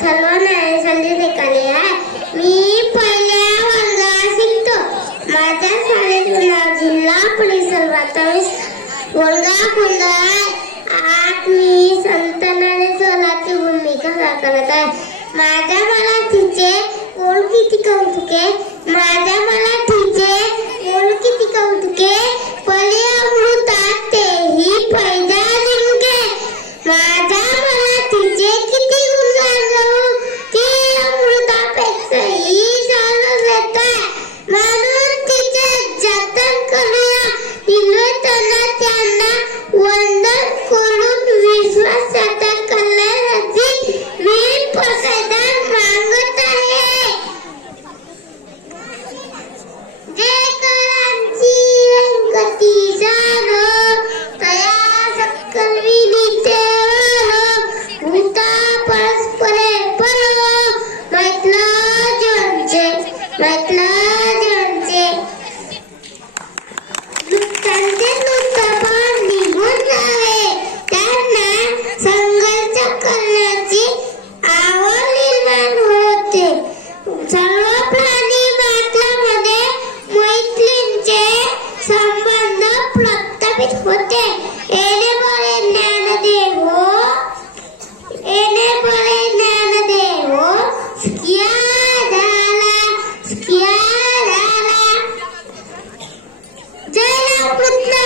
अथर्व न्यायसंधी ठिकाणी आहे. मी पहिल्या वर्गात शिकतो. माझ्या शाळेत नाव जिल्हा परिसर प्राथमिक वर्गा खुला आहे? आज मी संत ज्ञानेश्वराची भूमिका साकारत आहे. माझ्या मराठीचे कोण किती कौतुके? माझ्या मराठीचे कोण किती कौतुके? Ratna Brooklyn.